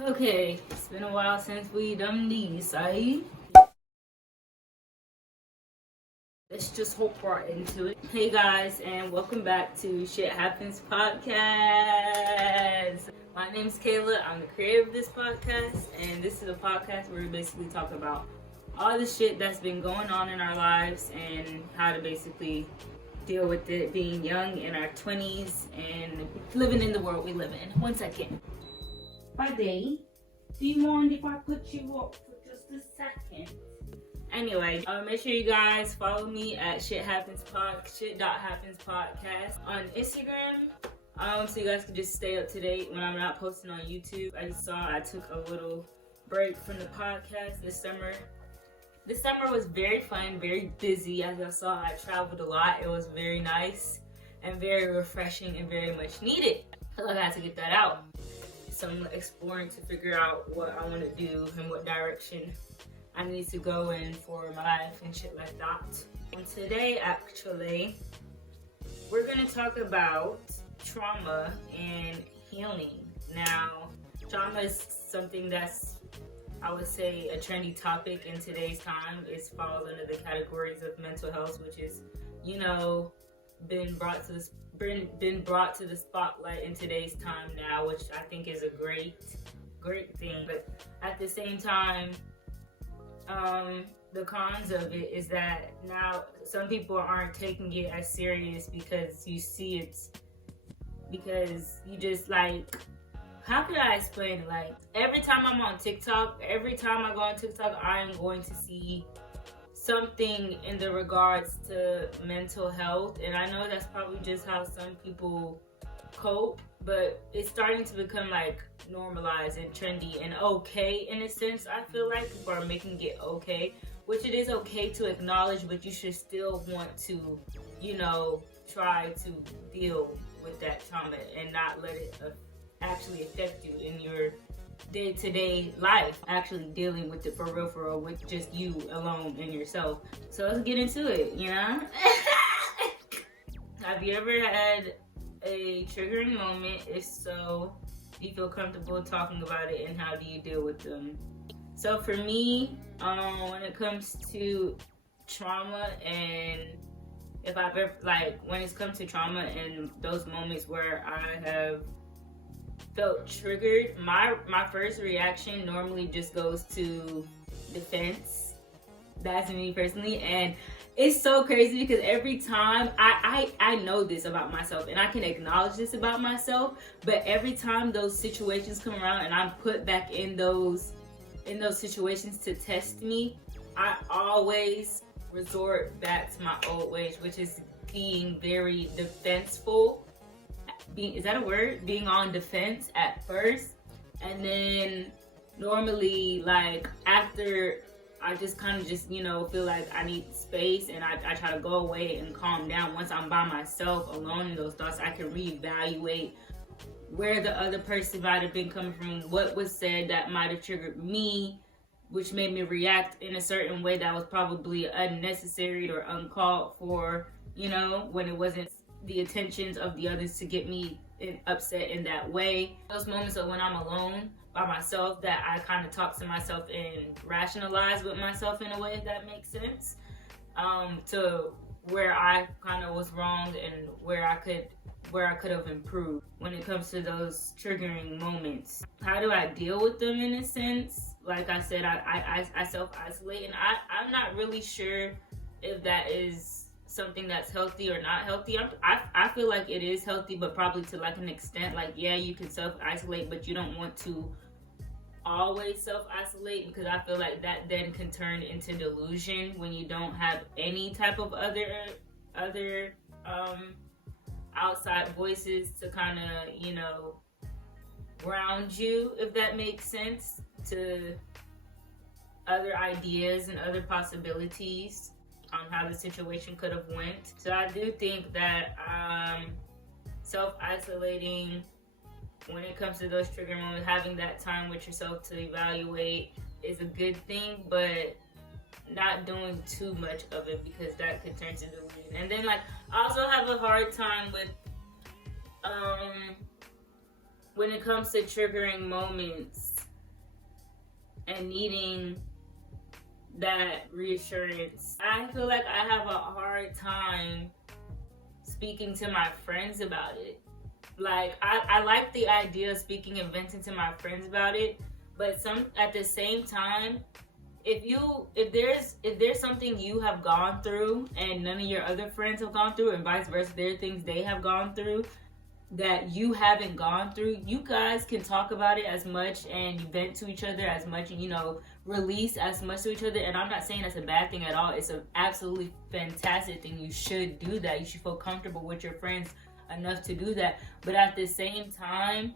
Okay, it's been a while since we done these, let's just hop right into it. Hey guys, and welcome back to Shit Happens Podcast. My name's Kayla. I'm the creator of this podcast, and this is a podcast where we basically talk about all the shit that's been going on in our lives and how to basically deal with it being young in our 20s and living in the world we live in. 1 second. Buddy, do you mind if I put you up for just a second? Anyway, make sure you guys follow me at shit.happens podcast on Instagram. So you guys can just stay up to date when I'm not posting on YouTube. As you saw, I took a little break from the podcast this summer. This summer was very fun, very busy. As y'all saw, I traveled a lot. It was very nice and very refreshing and very much needed. I feel like I had to get that out. Some exploring to figure out what I want to do and what direction I need to go in for my life and shit like that. And today, actually, we're going to talk about trauma and healing. Now, trauma is something that's, I would say, a trendy topic in today's time. It falls under the categories of mental health, which is, been brought to the spotlight in today's time now, which I think is a great thing. But at the same time, the cons of it is that now some people aren't taking it as serious because you see it's because you just like, how could I explain it? Like, every time I'm on TikTok, every time I go on TikTok, I am going to see something in the regards to mental health. And I know that's probably just how some people cope, but it's starting to become like normalized and trendy and okay in a sense. I feel like people are making it okay, which it is okay to acknowledge, but you should still want to, try to deal with that trauma and not let it actually affect you in your day-to-day life, actually dealing with it for real, with just you alone and yourself. So let's get into it, Have you ever had a triggering moment? If so, do you feel comfortable talking about it, and how do you deal with them? So for me, when it comes to trauma, and if I've ever, when it's come to trauma and those moments where I have felt triggered, my first reaction normally just goes to defense. That's me personally, and it's so crazy because every time I know this about myself and I can acknowledge this about myself, but every time those situations come around and I'm put back in those situations to test me, I always resort back to my old ways, which is being very defenseful. Is that a word? Being on defense at first, and then normally after I just kind of feel like I need space, and I try to go away and calm down. Once I'm by myself alone in those thoughts, I can reevaluate where the other person might have been coming from, what was said that might have triggered me, which made me react in a certain way that was probably unnecessary or uncalled for, when it wasn't the intentions of the others to get me upset in that way. Those moments of when I'm alone by myself, that I kind of talk to myself and rationalize with myself in a way, if that makes sense, to where I kind of was wrong and where I could have improved when it comes to those triggering moments. How do I deal with them in a sense? Like I said, I self-isolate, and I'm not really sure if that is something that's healthy or not healthy. I feel like it is healthy, but probably to an extent. You can self-isolate, but you don't want to always self-isolate, because I feel like that then can turn into delusion when you don't have any type of other outside voices to kind of ground you, if that makes sense, to other ideas and other possibilities on how the situation could have went. So I do think that self-isolating, when it comes to those trigger moments, having that time with yourself to evaluate is a good thing, but not doing too much of it, because that could turn to delusion. And then I also have a hard time with when it comes to triggering moments, and needing that reassurance. I feel like I have a hard time speaking to my friends about it. Like, I like the idea of speaking and venting to my friends about it, but at the same time, if there's something you have gone through and none of your other friends have gone through, and vice versa, there are things they have gone through that you haven't gone through, you guys can talk about it as much and you vent to each other as much, and release as much to each other. And I'm not saying that's a bad thing at all. It's an absolutely fantastic thing. You should do that. You should feel comfortable with your friends enough to do that. But at the same time,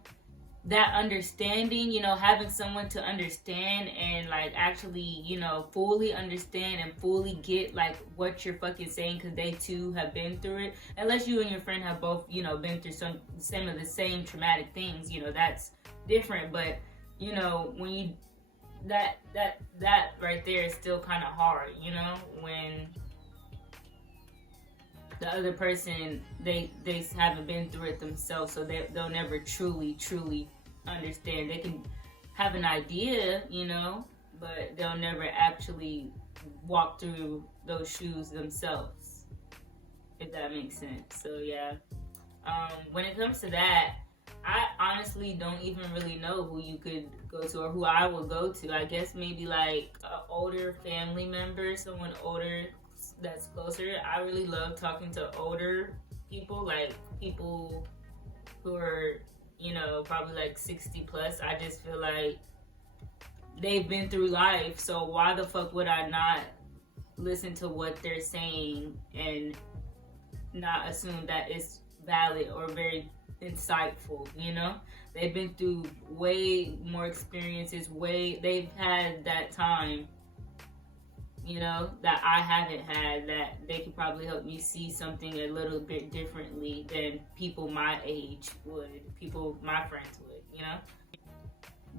that understanding, having someone to understand and like actually, fully understand and fully get like what you're fucking saying, because they too have been through it. Unless you and your friend have both, been through some of the same traumatic things, that's different. But when you that right there is still kind of hard, when the other person, they haven't been through it themselves, so they'll never truly understand. They can have an idea, but they'll never actually walk through those shoes themselves, if that makes sense. So yeah, when it comes to that, I honestly don't even really know who you could go to or who I would go to. I guess maybe like an older family member, someone older that's closer. I really love talking to older people, like people who are, probably like 60 plus. I just feel like they've been through life, so why the fuck would I not listen to what they're saying and not assume that it's valid or very insightful? They've been through way more experiences, they've had that time, that I haven't had, that they could probably help me see something a little bit differently than people my age would, people my friends would,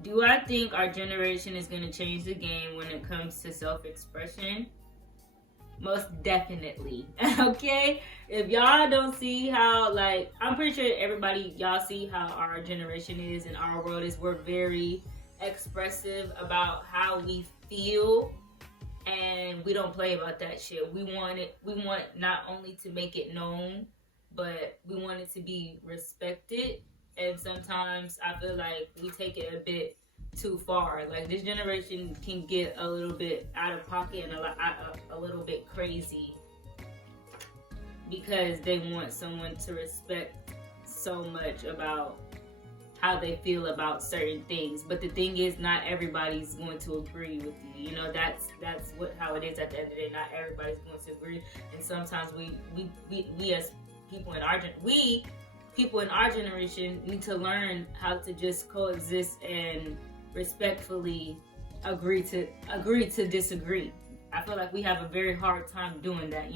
Do I think our generation is going to change the game when it comes to self-expression? Most definitely. Okay? If y'all don't see how, like, I'm pretty sure y'all see how our generation is and our world is. We're very expressive about how we feel, and we don't play about that shit. We want not only to make it known, but we want it to be respected. And sometimes I feel like we take it a bit too far. Like, this generation can get a little bit out of pocket and a little bit crazy because they want someone to respect so much about how they feel about certain things. But the thing is, not everybody's going to agree with you. That's how it is at the end of the day. Not everybody's going to agree, and sometimes we as people in our generation need to learn how to just coexist and respectfully agree to disagree. I feel like we have a very hard time doing that.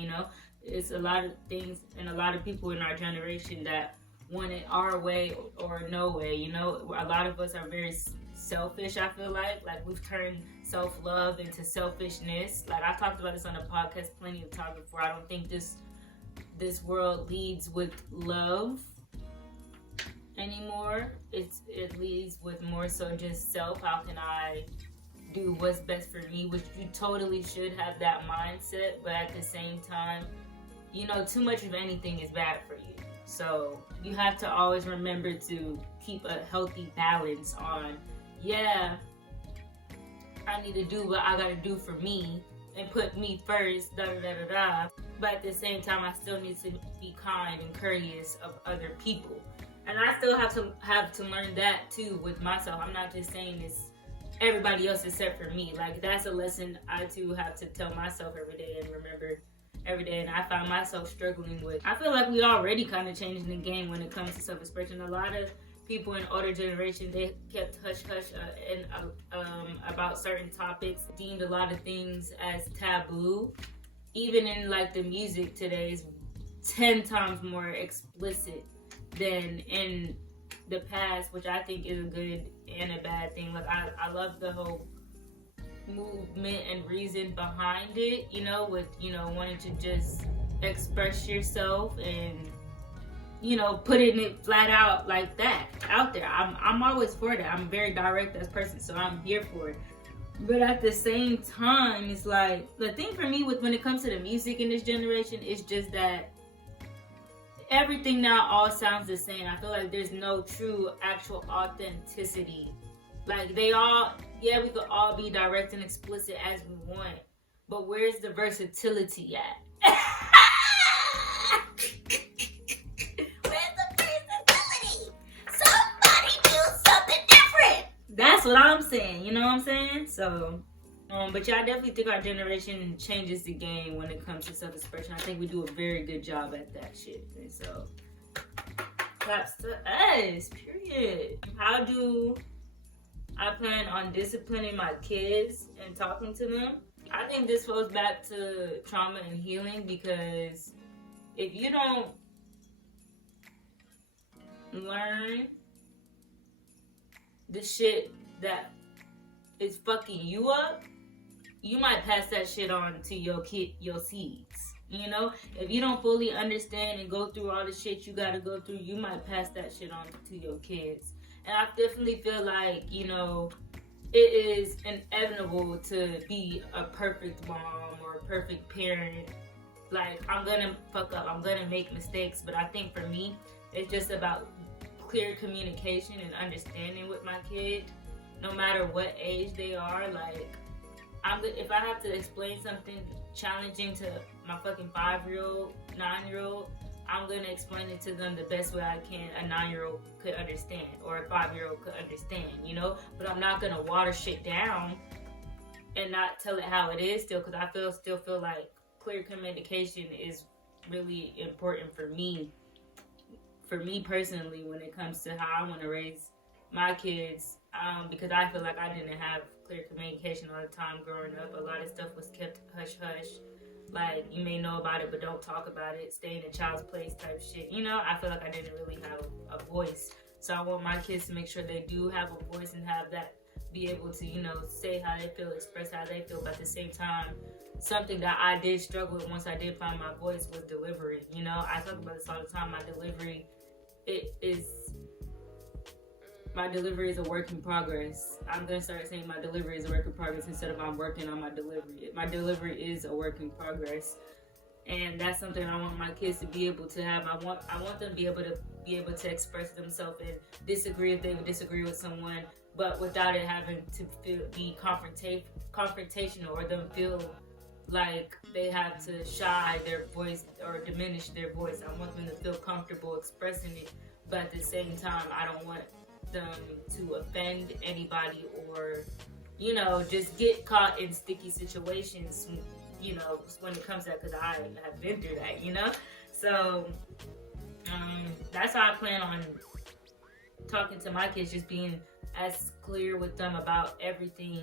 It's a lot of things and a lot of people in our generation that want it our way or no way. A lot of us are very selfish. I feel like we've turned self-love into selfishness. Like, I've talked about this on the podcast plenty of times before. I don't think this world leads with love anymore. It leads with more so just self. How can I do what's best for me? Which you totally should have that mindset, but at the same time, too much of anything is bad for you. So you have to always remember to keep a healthy balance on, yeah, I need to do what I gotta do for me and put me first, da da da da da. But at the same time, I still need to be kind and courteous of other people. And I still have to learn that too with myself. I'm not just saying this everybody else except for me. Like, that's a lesson I too have to tell myself every day and remember every day. And I found myself struggling with. I feel like we already kind of changing the game when it comes to self-expression. A lot of people in older generation, they kept hush and about certain topics, deemed a lot of things as taboo. Even in like the music today is 10 times more explicit than in the past, which I think is a good and a bad thing. Like, I love the whole movement and reason behind it, with wanting to just express yourself and putting it flat out like that out there. I'm always for that. I'm a very direct as person, so I'm here for it. But at the same time, it's like the thing for me with when it comes to the music in this generation is just that everything now all sounds the same. I feel like there's no true actual authenticity. Like they all, yeah, we could all be direct and explicit as we want, but where's the versatility at? Where's the versatility? Somebody do something different. That's what I'm saying. You know what I'm saying? So, but yeah, I definitely think our generation changes the game when it comes to self-expression. I think we do a very good job at that shit. And so, claps to us. Period. How do I plan on disciplining my kids and talking to them? I think this goes back to trauma and healing, because if you don't learn the shit that is fucking you up, you might pass that shit on to your kid, your seeds. You know, if you don't fully understand and go through all the shit you gotta go through, you might pass that shit on to your kids. And I definitely feel like, you know, it is inevitable to be a perfect mom or a perfect parent. Like, I'm gonna fuck up, I'm gonna make mistakes, but I think for me, it's just about clear communication and understanding with my kid, no matter what age they are. Like, if I have to explain something challenging to my fucking 5-year-old, 9-year-old, I'm gonna explain it to them the best way I can. A 9-year-old could understand, or a 5-year-old could understand, you know. But I'm not gonna water shit down and not tell it how it is still, because I still feel like clear communication is really important for me personally, when it comes to how I want to raise my kids, because I feel like I didn't have clear communication all the time growing up. A lot of stuff was kept hush hush, like you may know about it but don't talk about it, stay in a child's place type shit, you know. I feel like I didn't really have a voice, so I want my kids to make sure they do have a voice and have that, be able to, you know, say how they feel, express how they feel. But at the same time, something that I did struggle with once I did find my voice was delivery. You know, I talk about this all the time. My delivery is a work in progress. I'm gonna start saying my delivery is a work in progress instead of I'm working on my delivery. My delivery is a work in progress, and that's something I want my kids to be able to have. I want them to be able to express themselves and disagree if they would disagree with someone, but without it having to be confrontational, or them feel like they have to shy their voice or diminish their voice. I want them to feel comfortable expressing it, but at the same time, I don't want them to offend anybody, or, you know, just get caught in sticky situations, you know, when it comes to that, because I have been through that, you know. So that's how I plan on talking to my kids, just being as clear with them about everything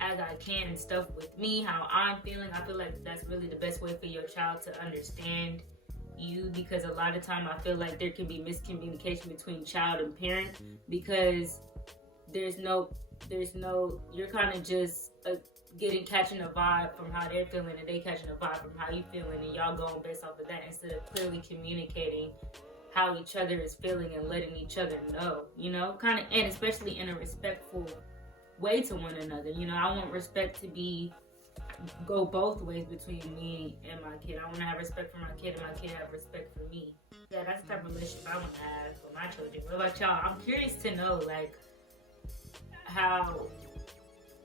as I can and stuff with me, how I'm feeling. I feel like that's really the best way for your child to understand you, because a lot of time I feel like there can be miscommunication between child and parent, because there's no you're kind of just catching a vibe from how they're feeling, and they catching a vibe from how you feeling, and y'all going based off of that instead of clearly communicating how each other is feeling and letting each other know, you know, kind of, and especially in a respectful way to one another. You know, I want respect to go both ways between me and my kid. I want to have respect for my kid, and my kid have respect for me. Yeah, that's the type of relationship I want to have with my children. What about y'all? I'm curious to know, like, how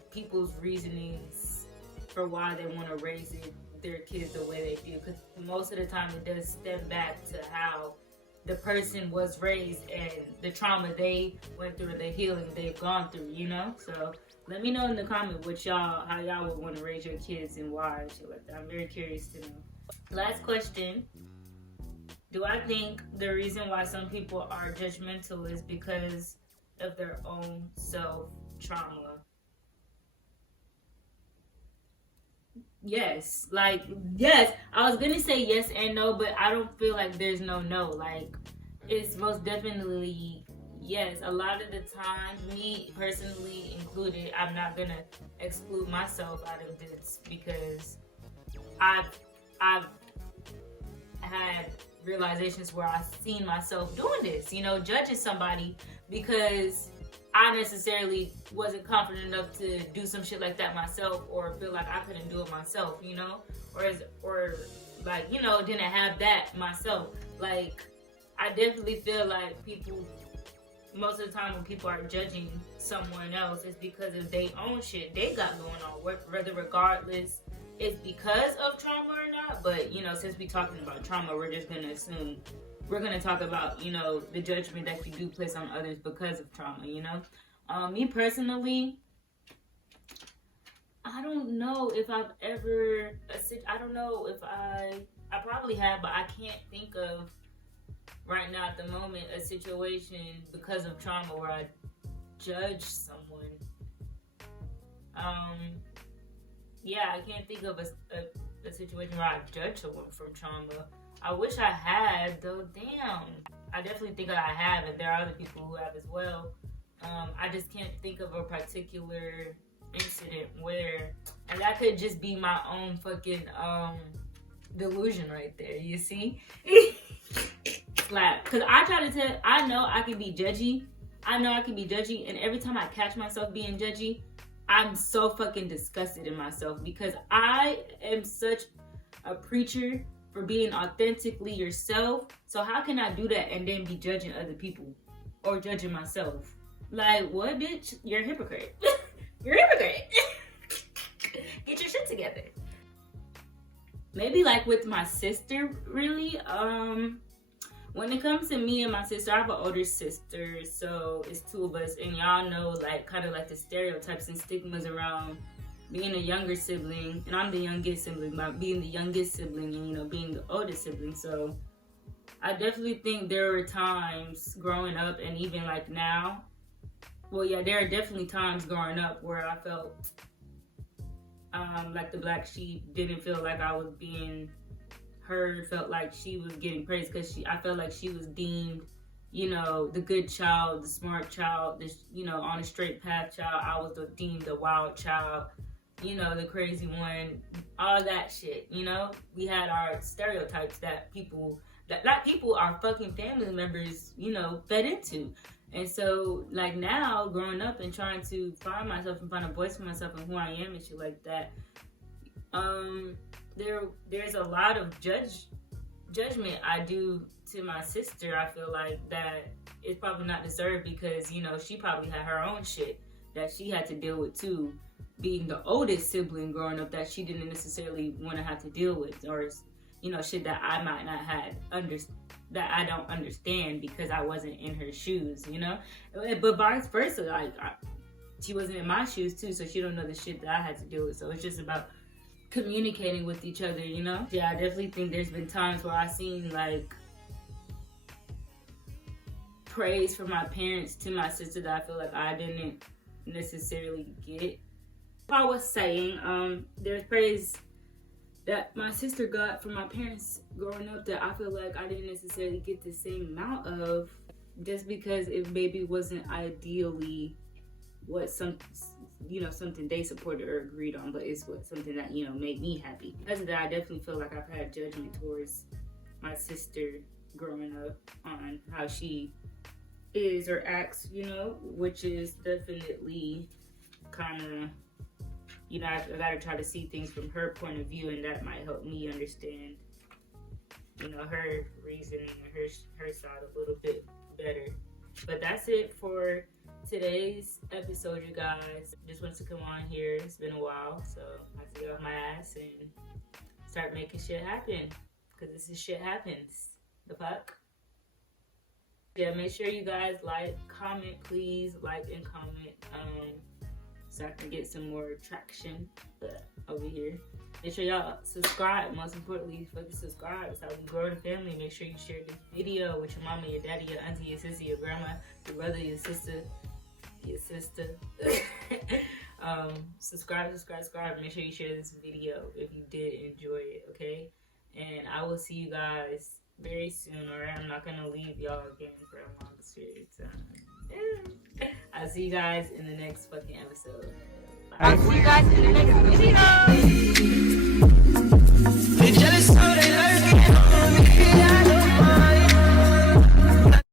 people's reasonings for why they want to raise their kids the way they feel, because most of the time it does stem back to how the person was raised and the trauma they went through, the healing they've gone through, you know? So let me know in the comment how y'all would want to raise your kids and why and shit like that. I'm very curious to know. Last question. Do I think the reason why some people are judgmental is because of their own self-trauma? Yes. Like, yes. I was gonna say yes and no, but I don't feel like there's no. Like, it's most definitely yes. A lot of the time, me personally included, I'm not gonna exclude myself out of this, because I've had realizations where I've seen myself doing this, you know, judging somebody because I necessarily wasn't confident enough to do some shit like that myself, or feel like I couldn't do it myself, you know, or like, you know, didn't have that myself. Like, I definitely feel like people, most of the time when people are judging someone else, it's because of their own shit they got going on, whether regardless it's because of trauma or not. But, you know, since we talking about trauma, we're just gonna assume, we're gonna talk about, you know, the judgment that you do place on others because of trauma, you know. Me personally, I don't know if I've ever, I don't know if I probably have, but I can't think of right now at the moment a situation because of trauma where I judge someone. Yeah, I can't think of a situation where I judge someone from trauma. I wish I had, though. Damn, I definitely think that I have, and there are other people who have as well. I just can't think of a particular incident where, and that could just be my own fucking delusion right there. You see? Like, cause I know I can be judgy. And every time I catch myself being judgy, I'm so fucking disgusted in myself, because I am such a preacher for being authentically yourself. So how can I do that and then be judging other people or judging myself? Like, what, bitch? You're a hypocrite. You're a hypocrite. Get your shit together. Maybe like with my sister, really. When it comes to me and my sister, I have an older sister, so it's two of us, and y'all know, like, kind of like the stereotypes and stigmas around being a younger sibling, and I'm the youngest sibling, but being the youngest sibling and, you know, being the oldest sibling. So I definitely think there were times growing up, and even like now, well, yeah, there are definitely times growing up where I felt like the black sheep, didn't feel like I was being heard, felt like she was getting praised, because I felt like she was deemed, you know, the good child, the smart child, the, you know, on a straight path child. I was deemed the wild child, you know, the crazy one, all that shit, you know. We had our stereotypes that black people, our fucking family members, you know, fed into. And so, like, now, growing up and trying to find myself and find a voice for myself and who I am and shit like that, there's a lot of judgment I do to my sister. I feel like that it's probably not deserved, because, you know, she probably had her own shit that she had to deal with too, being the oldest sibling growing up, that she didn't necessarily want to have to deal with, or, you know, shit that I might not have that I don't understand because I wasn't in her shoes, you know. But vice versa, like, she wasn't in my shoes too, so she don't know the shit that I had to deal with. So it's just about communicating with each other, you know. Yeah, I definitely think there's been times where I seen like praise from my parents to my sister that I feel like I didn't necessarily get. I was saying, there's praise that my sister got from my parents growing up that I feel like I didn't necessarily get the same amount of, just because it maybe wasn't ideally what something they supported or agreed on, but it's something that, you know, made me happy. Because of that, I definitely feel like I've had judgment towards my sister growing up on how she is or acts, you know, which is definitely kind of, you know, I gotta try to see things from her point of view, and that might help me understand, you know, her reasoning and her side a little bit better. But that's it for today's episode, you guys. Just wanted to come on here. It's been a while, so I have to get off my ass and start making shit happen, because this is shit happens. The fuck? Yeah, make sure you guys like, comment, please, like and comment, so I can get some more traction over here. Make sure y'all subscribe. Most importantly, fucking subscribe. It's how we grow the family. Make sure you share this video with your mama, your daddy, your auntie, your sister, your grandma, your brother, your sister. Subscribe. Make sure you share this video if you did enjoy it, okay? And I will see you guys very soon, alright? I'm not gonna leave y'all again for a long period of time. I'll see you guys in the next fucking episode. I'll see you guys in the next video.